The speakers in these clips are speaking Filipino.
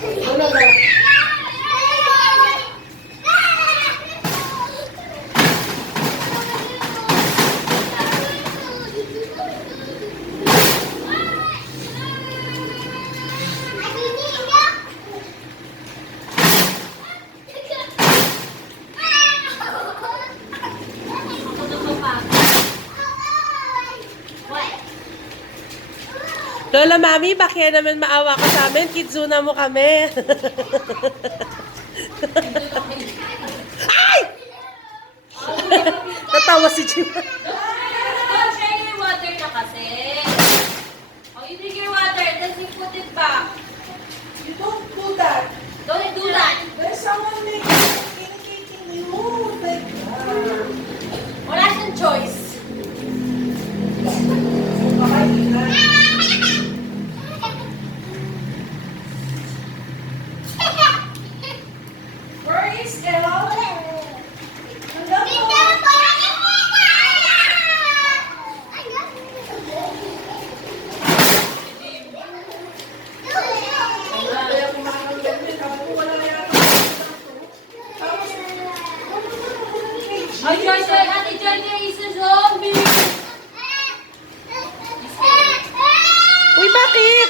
那个 Lola Mami, bakit naman maawa ka sa amin? Kidzuna mo kami. Ay! Natawa si Jim. Don't share your water na kasi. Oh, you drink your water, then you put it back. Ay, Joy, Joy, Ate Joy, there is a zombie. Uy, bakit?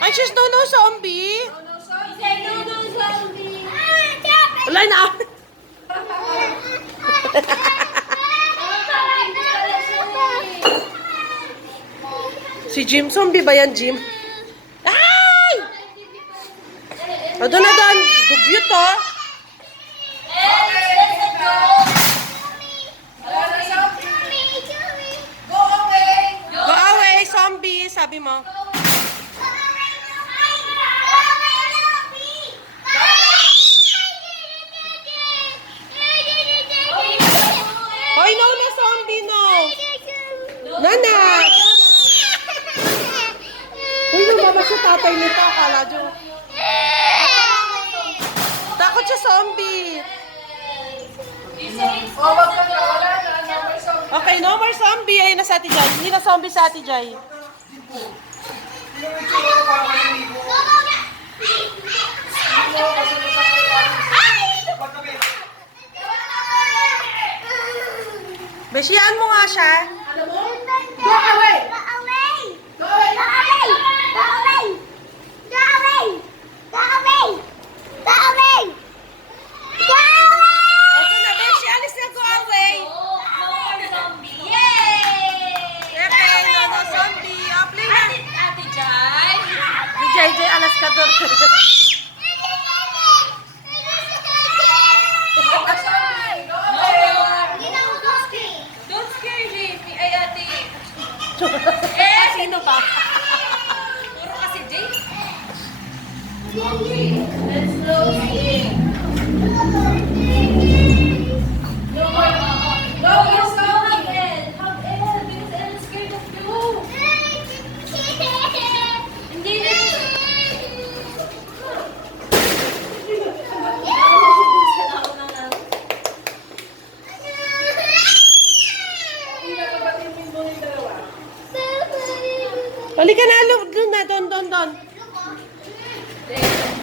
Ay, she's no no zombie. He said, no, no, zombie. Wala na. Si Jim, zombie ba yan, Jim? Ay! O, doon na doon. Dugyot, joke. go away! Go away, zombie, sabi mo. Hoy, no na zombie, no. Nana! Uy, lumabas sa tatay nito. Akala dyo. Siya zombie. Oh, wag ka na. Wala na. Number so. Okay, no more zombie. Ayun na sa Ate Jai. Hindi na zombie sa Ate Jai. Beshian mo nga siya. Go away! Go away! Ito na, Beshi. Alis na, go away. joke. No more zombie. Yay! Okay, no, no zombie. Oh, play na. Ate, Ate Jai. Ni Jai Jai, alas ka doon. Go No away! more. Don't scare Jamie. Ay, ate. Eh, sino ba? Puro kasi Jay. Let's go Halika na, doon na, doon, doon, doon.